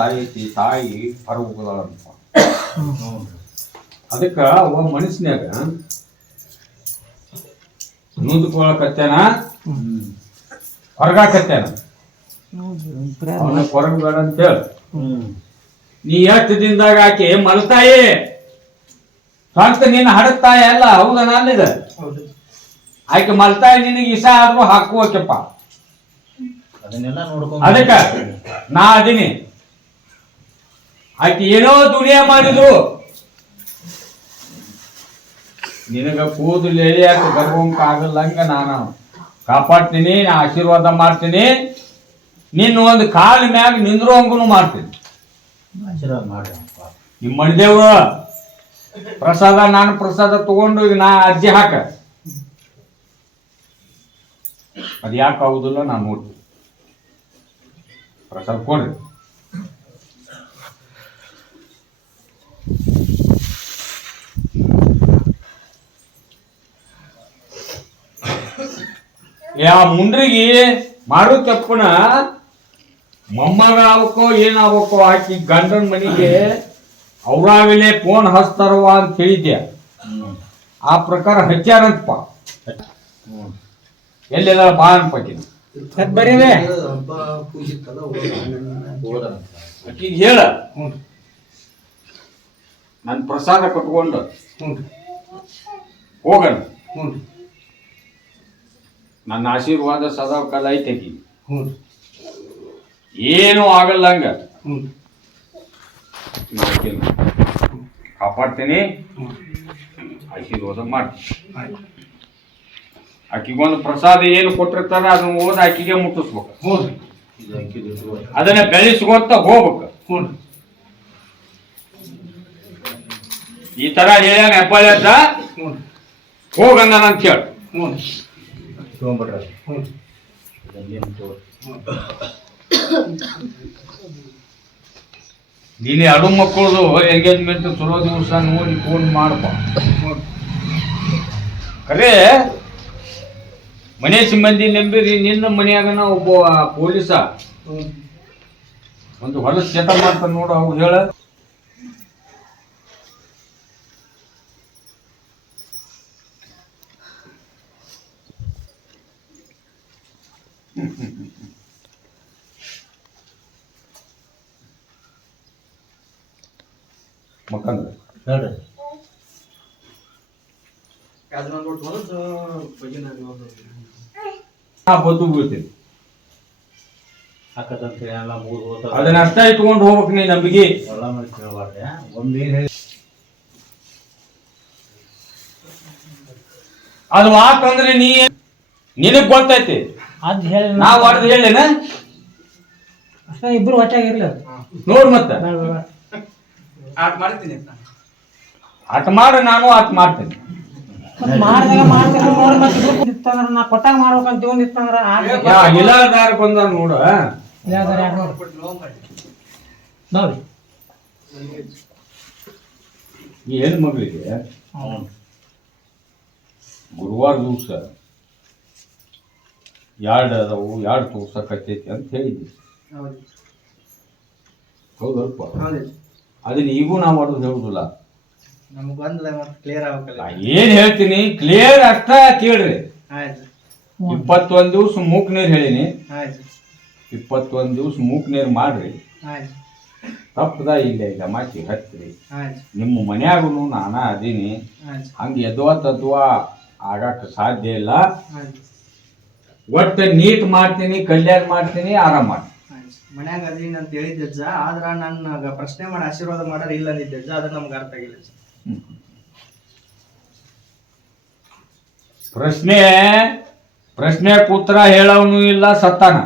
ತಾಯಿ ಐತಿ ತಾಯಿ ಅಂತ ಅದಕ್ಕ ಒಬ್ಬ ಮನಸ್ನ್ಯಾಗ ನೊಂದ್ಕೊಳಕತ್ಯಾನ ಹೊರಗಾಕತ್ತೇನ? ಅವನ ಹೊರಗ್ ಬೇಡ ಅಂತೇಳಿ. ನೀ ಎಷ್ಟು ದಿನದಾಗ ಆಕೆ ಮಲತಾಯಿ? ಸ್ವಂತ ನಿನ್ನ ಹಡತಾಯಿ ಅಲ್ಲ ಹೌದ ನಾನಿದ ಆಕೆ ಮಲತಾಯಿ ನಿನಗೆ ಇಸ ಆದ್ರೂ ಹಾಕುವಕ್ಕೆಪ್ಪ ಅದನ್ನೆಲ್ಲ ನೋಡ್ಕೊಂಡು ಅದಕ್ಕ ನಾ ಅದೀನಿ. ಆಕೆ ಏನೋ ದುನಿಯಾ ಮಾಡಿದ್ರು. ನಿನಗ ಕೂದಲು ಎಳಿಯಾಕ ಗರ್ಭಂಕ ಆಗಲ್ಲಂಗ ನಾನು. ಕಾಪಾಡ್ತೀನಿ ಆಶೀರ್ವಾದ ಮಾಡ್ತೀನಿ. ನಿನ್ನ ಒಂದು ಕಾಲ ಮ್ಯಾಗ ನಿಂದ್ರೋಂಗನು ಮಾಡ್ತೀನಿ. ಆಶೀರ್ವಾದ ಮಾಡಿ ನಿಮ್ಮ ಮಣಿದೇವ್ರು ಪ್ರಸಾದ ನಾನು ಪ್ರಸಾದ ತಗೊಂಡು ಈಗ ನಾ ಅರ್ಜಿ ಹಾಕ. ಅದು ಯಾಕೆ ಆಗುದಿಲ್ಲ ನಾನು ನೋಡ್ತೀನಿ. ಪ್ರಸಾದ ಕೊಡ್ರಿ. ಯಾ ಮುಂಡ್ರಿಗೆ ಮಾರು ತಪ್ಪನ ಮೊಮ್ಮಗ ಆಗ್ಬೇಕೋ ಏನಾಗ್ಬೇಕೋ ಆಕಿ ಗಂಡನ ಮನೆಗೆ ಅವ್ರಾಗಲೆ ಫೋನ್ ಹಚ್ತಾರವ ಅಂತ ಹೇಳಿದ್ದೆ ಹ್ಮ್. ಆ ಪ್ರಕಾರ ಹಚ್ಚಾರಂತಪ್ಪ. ಎಲ್ಲೆಲ್ಲ ಬಾ ಅನ್ಪಟ್ಟಿನ ಬರೀವೆ ಹೋದ್ರಂತ. ಆಕಿಗೆ ಹೇಳ ನನ್ನ ಪ್ರಸಾದ ಕಟ್ಕೊಂಡು ಹೋಗಣ ನನ್ನ ಆಶೀರ್ವಾದ ಸದಾ ಕಾಲ ಐತೆ ಹ್ಞೂ ಏನೂ ಆಕಿನ ಕಾಪಾಡ್ತೀನಿ. ಆಶೀರ್ವಾದ ಮಾಡ್ತೀನಿ. ಆಕಿಗೊಂದು ಪ್ರಸಾದ ಏನು ಕೊಟ್ಟಿರ್ತಾರ ಅದನ್ನ ಓದಿ ಆಕಿಗೆ ಮುಟ್ಟಿಸ್ಬೇಕು. ಅದನ್ನ ಬೆಳೆಸ್ಕೊಂತ ಹೋಗ್ಬೇಕು. ಈ ತರ ಹೇಳ್ಯಾನ ಹೆಬ್ಬಾಳಿ ಅಂತ ಹೋಗಂದ ಅಂತ ಕೇಳ. ತಗೊಂಬಿಡ್ರಿ ಅದು. ಇದನ್ನೇನು ತಗೋ. ನೀನೆ ಅಡು ಮಕ್ಕಳದು ಎಂಗೇಜ್ಮೆಂಟ್ ಚಲೋ ದಿವಸ ನೋಡಿ ಫೋನ್ ಮಾಡಪ್ಪ ಕರೆ ಮನೆ ಸಿಬ್ಬಂದಿ ನಂಬಿರಿ ನಿನ್ನ ಮನೆಯಾಗನ ಒಬ್ಬ ಪೊಲೀಸ ಒಂದು ಹೊಲಸ್ ಚಟ ಮಾಡ್ತಾನೆ ನೋಡು ಅವ್ರು ಹೇಳ ಮಕ್ಕಂದ್ರೆ ಹೇಳ್ರಿ. ನಾ ಬದ್ದು ಬೀಳ್ತೀನಿ. ಹಾಕತ್ತಂತ ಹೇಳಿ ಎಲ್ಲ ಮುಗಿದು ಹೋಗ್ತಾವ ಅದನ್ನ ಅಷ್ಟ ಇಟ್ಕೊಂಡು ಹೋಗ್ಬೇಕು ನೀ ನಂಬಿಕೆ. ಎಲ್ಲ ಮಾಡಿ ಕೇಳಬಾರ್ದೆ ಒಮ್ಮೆ ಹೇಳಿ. ಅದು ಆತಂದ್ರೆ ನೀ ನಿನಗ್ ಗೊತ್ತೈತಿ. ಅದ್ ಹೇಳಿ ನಾ ಹೊಡೆದು ಹೇಳೇನ ಅಷ್ಟೇ ಇಬ್ರು ಒಟ್ಟಾಗಿರ್ಲಿ ಅದು ನೋಡಿ ಮತ್ತ. ಆಟ ಮಾಡ್ತೀನಿ ಆಟ ಮಾಡು ನಾನು ಆಟ ಮಾಡ್ತೀನಿ. ಮತ್ತ್ ಮಾಡ್ದಾಗ ಮಾಡ್ದಾಗ ನೋಡಿ ಮತ್ತೆ ಇಬ್ರು ಇತ್ತಂದ್ರ ನಾ ಕೊಟ್ಟಾಗ ಮಾಡ್ಬೇಕಂತ ಇವ್ನ್ ಇತ್ತಂದ್ರ ಆಗ್ಬೇಕು. ಯಾ ಇಲಾದಾರ ಬಂದ ನೋಡು ಈ ಹೆಣ್ಣು ಮಗಳಿಗೆ ಗುರುವಾರ ದಿವಸ ಎರಡು ಅದಾವು ಎರಡು ತೋರ್ಸಕತ್ತೈತಿ ಅಂತ ಹೇಳಿದ್ವಿ. ಹೌದಲ್ಪ? ಅದನ್ನ ಈಗೂ ನಾವು ಮಾಡೋದು ಹೇಳುದಿಲ್ಲ ನಮಗ್ ಬಂದದ ಮತ್ತೆ ಕ್ಲಿಯರ್ ನಾ ಆಗ್ಬೇಕಲ್ಲ ಏನ್ ಹೇಳ್ತೀನಿ ಕ್ಲಿಯರ್ ಅಷ್ಟ ಕೇಳ್ರಿ ಆಯ್ತು. ಇಪ್ಪತ್ತೊಂದ್ ದಿವ್ಸ ಮೂಕ್ ನೀರ್ ಹೇಳಿನಿ. ಆಯ್ತು. ಇಪ್ಪತ್ತೊಂದ್ ದಿವ್ಸ ಮೂಕ್ ನೀರ್ ಮಾಡ್ರಿ. ಆಯ್ತು. ತಪ್ಪದ ಇಲ್ಲ ಈಗ ಮಾತಿ ಹತ್ತಿರಿ ಆಯ್ತು. ನಿಮ್ಮ ಮನ್ಯಾಗೂ ನಾನಾ ಅದೀನಿ. ಆಯ್ತು. ಹಂಗ ಎದ್ವಾ ತದ್ವಾ ಆಗಕ್ಕೆ ಸಾಧ್ಯ ಇಲ್ಲ. ಆಯ್ತು. ಒಟ್ಟು ನೀಟ್ ಮಾಡ್ತೀನಿ ಕಲ್ಯಾಣ ಮಾಡ್ತೀನಿ ಆರಾಮ್ ಮಾಡಿ ಮನ್ಯಾಗ ಅದೀನಿ ಅಂತ ಹೇಳಿದ್ದೆ ಅಜ್ಜ ಆದ್ರ ನನ್ನ ಪ್ರಶ್ನೆ ಮಾಡಿ ಆಶೀರ್ವಾದ ಮಾಡೋರು ಇಲ್ಲ ಅಂದಿದ್ದೆ ಅಜ್ಜ ಅದ್ರ ನಮ್ಗೆ ಅರ್ಥ ಆಗಿಲ್ಲ ಅಜ್ಜ. ಪ್ರಶ್ನೆ ಪ್ರಶ್ನೆ ಕೂತ್ರ ಹೇಳವನು ಇಲ್ಲ ಸತ್ತಾನ?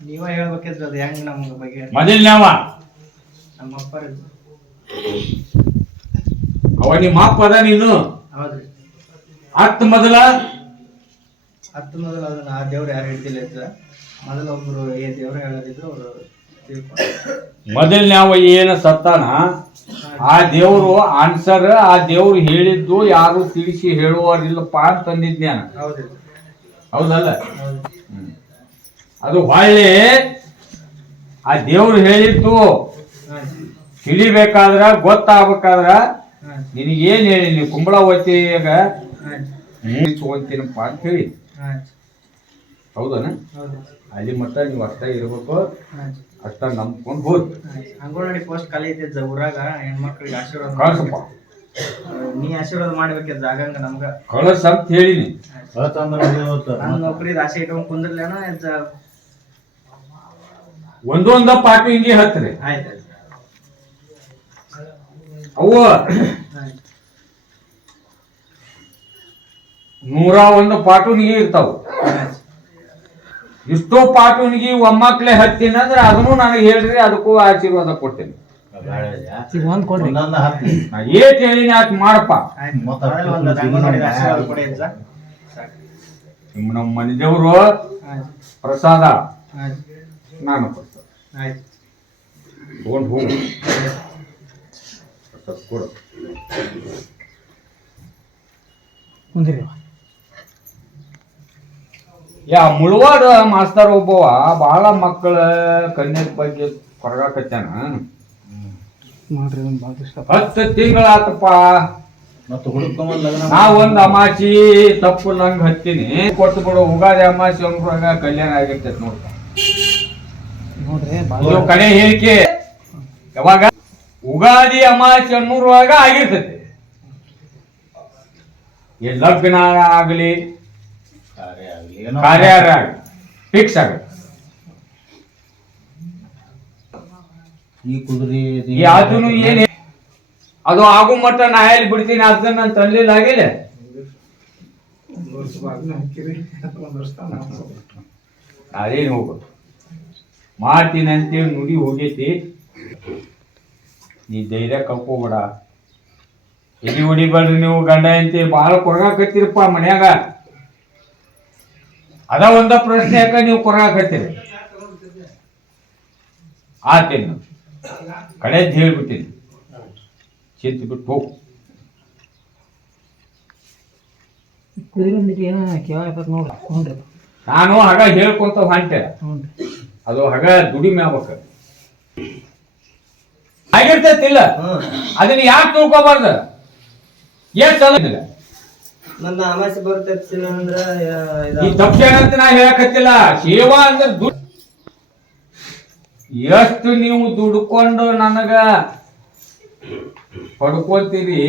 ನೀವ ಹೇಳ್ಬೇಕಿದ್ರೆ ಅದು ಹೆಂಗ್ ನಮ್ಗ ಬಗ್ಗೆ? ಮೊದಲನೇವ ನಮ್ಮ ಅಪ್ಪರ ಅವ ನಿಮ್ಮ ಅಪ್ಪ ಅದ ನೀನು? ಹೌದ್ರಿ. ಹತ್ ಮೊದಲ? ಹತ್ತು ಮೊದಲ ಅದನ್ನ ಆ ದೇವ್ರು ಯಾರು ಹೇಳ್ತಿಲ್ಲ ಇದ್ರ ಮೊದಲ ಒಬ್ರು ಏ ದೇವ್ರು ಹೇಳೋದಿದ್ರು ಅವರು ಮೊದಲನೇ ಅವ ಏನ ಸತ್ತಾನ? ಆ ದೇವ್ರು ಆನ್ಸರ್ ಆ ದೇವ್ರು ಹೇಳಿದ್ದು ಯಾರು ತಿಳಿಸಿ ಹೇಳುವರಿಲ್ಲಪ್ಪ ಅಂತ ನಾನು ಹೌದು. ಹೌದಲ್ಲ ಅದು ಹೊಳ್ಳಿ ಆ ದೇವ್ರು ಹೇಳಿದ್ದು ತಿಳಿಬೇಕಾದ್ರ ಗೊತ್ತಾಗ್ಬೇಕಾದ್ರ ಏನು ನಿನಗೇನ್ ಹೇಳಿ ನೀವು ಕುಂಬಳ ಮೂರು ತಗೊಂತೀನಪ್ಪ ಅಂತ ಹೇಳಿ ಹಾಂ ಹೌದನ? ಹೌದು ಅಲ್ಲಿ ಮಟ್ಟ ನೀವು ಅಷ್ಟ ಇರ್ಬೇಕು. ಅಷ್ಟ ನಂಬ್ಕೊಂಡು ಹೋದ್ ಅಂಗನವಾಡಿ ಪೋಸ್ಟ್ ಖಾಲಿ ಐತೆ ಊರಾಗ ಹೆಣ್ಮಕ್ಳಿಗೆ ಆಶೀರ್ವಾದ ಕಳ್ಸಪ್ಪ ನೀ ಆಶೀರ್ವಾದ ಮಾಡ್ಬೇಕೆ ಜಾಗಂಗ ನಮ್ಗ. ಕಳಸ ಅಂತ ಹೇಳಿನಿ. ಹೊಳತಂದ್ರೆ ಇವತ್ತು ನಾನು ನೌಕರಿ ಆಸೆ ಇಟ್ಕೊಂಡ್ ಕುಂದ್ರಲೇನ ಒಂದೊಂದ ಪಾಟಿ ಹಿಂಗೆ ಹತ್ರಿ. ಆಯ್ತು ಅವು ನೂರ ಒಂದು ಪಾಟುನಿಗೆ ಇರ್ತಾವ. ಇಷ್ಟೋ ಪಾಟುನಿಗೆ ಒಮ್ಮಕ್ಲೆ ಹತ್ತೀನಿ ಅಂದ್ರೆ ಅದನ್ನು ನನಗೆ ಹೇಳ್ರಿ, ಅದಕ್ಕೂ ಆಶೀರ್ವಾದ ಕೊಡ್ತೇನೆ. ಏಟ್ ಹೇಳಿನಿ ಮಾಡಪ್ಪ. ಆಯ್ತು ಅಜ್ಜ ನಿಮ್ಮ ನಮ್ಮ ಮನೆ ದೇವ್ರು ಪ್ರಸಾದ. ನಾನು ಪ್ರಸಾದ. ತಗೊಂಡು ಹೋಗು. ಪ್ರಸಾದ ಕೊಡು. ಕುಂದ್ರಿ ಯಾ ಮುಳವಾಡ ಮಾಸ್ತರ್ ಒಬ್ಬವ ಬಹಳ ಮಕ್ಕಳ ಕನ್ಯದ ಬಗ್ಗೆ ಕೊರಗಾಕತ್ತಾನ. ನೋಡ್ರಿ ಒಂದ್ ಭಾಳ ಇಷ್ಟ. ಹತ್ತು ತಿಂಗಳಾತಪ್ಪ. ಮತ್ತೆ ಹುಡುಕೊಂಬಂದ್ ಲಗ್ನ ನಾ ಒಂದ್ ಅಮಾಸಿ ತಪ್ಪು ನಂಗ್ ಹತ್ತೀನಿ. ಕೊಟ್ಟು ಬಿಡು ಉಗಾದಿ ಅಮಾಸಿ ಅಂದ್ರಾಗ ಕಲ್ಯಾಣ ಆಗಿರ್ತೈತಿ ನೋಡ್ತಾ ನೋಡ್ರಿ ಭಾಳ ಇದು ಕಡೆ ಹೇಳಿಕೆ ಯಾವಾಗ? ಉಗಾದಿ ಅಮಾಸಿ ಅನ್ನೂರವಾಗ ಆಗಿರ್ತೈತಿ. ಈ ಲಗ್ನ ಆಗಲಿ ಕಾರ್ಯಾರ ಆಗಲಿ ಫಿಕ್ಸ್ ಆಗಲಿ ಈ ಕುದುರೆ ಅದನ್ನು ಏನೇ ಅದು ಆಗು ಮಟ್ಟ ನಾ ಎಲ್ಲಿ ಬಿಡ್ತೀನಿ ಅದನ್ನ ನಾನು ತಳ್ಳಿಲ್ಲ ಆಗಿಲ್ಲ ಅದೇನು ಹೋಗೋದು ಮಾಡ್ತೀನಿ ಅಂತೇಳಿ ನುಡಿ ಹೋಗೈತಿ. ನೀ ಧೈರ್ಯ ಕಳ್ಕೊಬೇಡ. ಎಲ್ಲಿ ಹೊಡಿಬೇಡ್ರಿ ನೀವು ಗಂಡ ಅಂತಿ ಬಹಳ ಕೊರಗಾಕತ್ತೀರಪ್ಪ ಮನ್ಯಾಗ. ಅದ ಒಂದ ಪ್ರಶ್ನೆ ಯಾಕ ನೀವು ಕೊರಾಕತ್ತೀರಿ ಆತೇನು ಕಡೆ ಹೇಳ್ಬಿಟ್ಟಿನಿ. ಚಿತ್ ಬಿಟ್ಟು ಹೋಗು. ನಾನು ಹಗ ಹೇಳ್ಕೊಂತ ಹೊಂಟೆ. ಅದು ಹಗ ದುಡಿಮೆ ಆಗ್ಬೇಕ ಆಗಿರ್ತೈತಿಲ್ಲ? ಅದನ್ನ ಯಾಕೆ ತಿಳ್ಕೊಬಾರ್ದು? ಏನ್ ಚಲೋ ಇದಿಲ್ಲ. ನನ್ನ ಅಮಾಸೆ ಬರುತ್ತೆ ಅಂದ್ರ ಈ ತಪ್ಪೇನಂತ ನಾ ಹೇಳಕತ್ತಿಲ್ಲ. ಸೇವಾ ಅಂದ್ರೆ ದುಡ್ಡು. ಎಷ್ಟು ನೀವು ದುಡ್ಕೊಂಡು ನನಗ ಪಡ್ಕೋತೀರಿ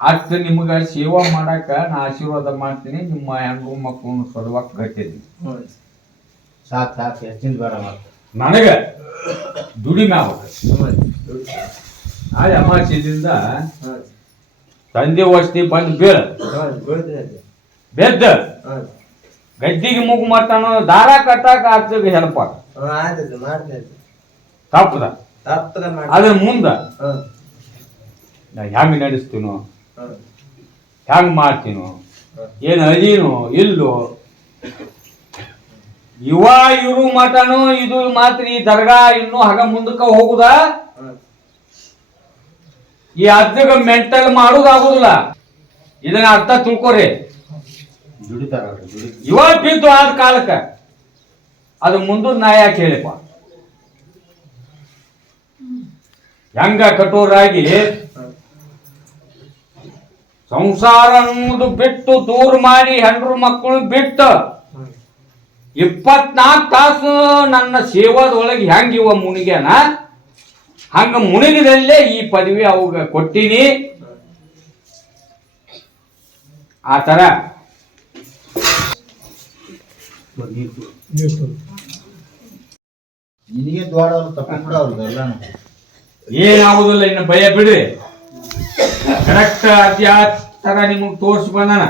ಅಷ್ಟು ನಿಮ್ಗ ಸೇವಾ ಮಾಡಾಕ ನಾ ಆಶೀರ್ವಾದ ಮಾಡ್ತೀನಿ. ನಿಮ್ಮ ಹೆಣ್ಣು ಮಕ್ಕಳು ಸೊಡವಾಕ್ ಕಟ್ಟಿದ್ವಿ ಸಾಕ್ ಸಾಕ್ ಹೆಚ್ಚಿನ ಬೇಡ ಮತ್ತೆ. ನನಗ ದುಡಿಮೆ ಆಗ್ಬೇಕು ನಾಳೆ ಅಮಾವಾಸ್ಯದಿಂದ ತಂದೆ ವಸ್ತಿ ಬಂದು ಬೀಳ ಬೆದ್ದ. ಗದ್ದಿಗೆ ಮುಗು ಮಾಡ್ತಾನೋ ದಾರ ಕಟ್ಟಾಕ ಆಚೆಗೆ ಹೆಲ್ಪ್ ಆಗ. ತಪ್ಪದ. ಅದ್ರ ಮುಂದ ಹೆಂಗ್ ನಡೆಸ್ತೀನೋ ಹೆಂಗ್ ಮಾಡ್ತೀನೋ ಏನ್ ಅದೀನೋ ಇಲ್ಲೋ. ಇವ ಇವರು ಮಟನು ಇದು ಮಾತ್ರ ಈ ದರ್ಗಾ ಇನ್ನು ಹಗ ಮುಂದಕ್ಕೆ ಹೋಗುದ? ಈ ಅಜ್ಜಗ ಮೆಂಟಲ್ ಮಾಡುದಾಗುದಿಲ್ಲ ಇದನ್ನ ಅರ್ಥ ತಿಳ್ಕೊರಿ. ದುಡಿತಾರ ಅವ್ರು, ಇವ ಬಿದ್ದು ಆದ ಕಾಲಕ್ಕ ಅದು ಮುಂದೆ ನಾ ಯಾಕೆ ಹೇಳಿಪ್ಪ? ಹೆಂಗ ಕಠೋರಾಗಿ ಸಂಸಾರ ಅನ್ನೋದು ಬಿಟ್ಟು ದೂರ ಮಾಡಿ ಹೆಂಡ್ರು ಮಕ್ಕಳು ಬಿಟ್ಟು ಇಪ್ಪತ್ನಾಲ್ಕು ತಾಸು ನನ್ನ ಸೇವಾದೊಳಗೆ ಹೆಂಗಿವ ಇವ ಮುನಿಗ್ಯಾನ ಹಂಗ ಮುಳುಗಿದಲ್ಲೇ ಈ ಪದವಿ ಅವಾಗ ಕೊಟ್ಟಿನಿ. ಆ ಎಲ್ಲಾನು. ಏನಾಗುದಿಲ್ಲ ಇನ್ನು ಭಯ ಬಿಡ್ರಿ. ಕರೆಕ್ಟ್ ಅದ್ಯ ಆ ತರ ನಿಮಗ್ ತೋರ್ಸಿ ಬಂದಾನ.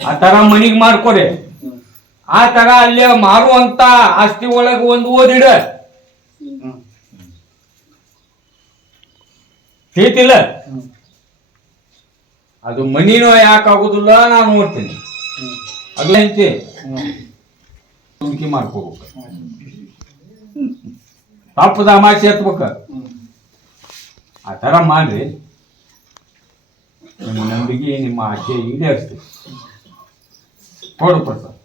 ಆ ತರ ಮನಿಗ್ ಮಾಡ್ಕೊಡಿ. ಆ ತರ ಅಲ್ಲೇ ಮಾರುವಂತ ಆಸ್ತಿ ಒಳಗ ಒಂದು ಓದಿಡ. ತಿಳಿತಿಲ್ಲ ಅದು ಮನಿನೂ ಯಾಕೆ ಆಗುದಿಲ್ಲ ನಾನು ನೋಡ್ತೀನಿ. ಅದು ಐತಿ ನಂಬಿಕೆ ಮಾಡ್ಕೋಬೇಕು. ತಪ್ಪದ ಅಮಾಸೆ ಎತ್ಬೇಕ ಆ ಥರ ಮಾಡ್ರಿ. ನಿಮ್ಮ ನಂಬಿಕೆ ನಿಮ್ಮ ಆಸೆ ಈಡೇರಿಸ್ತೀವಿ ಕೊಡು ಪ್ರಸಾದ್.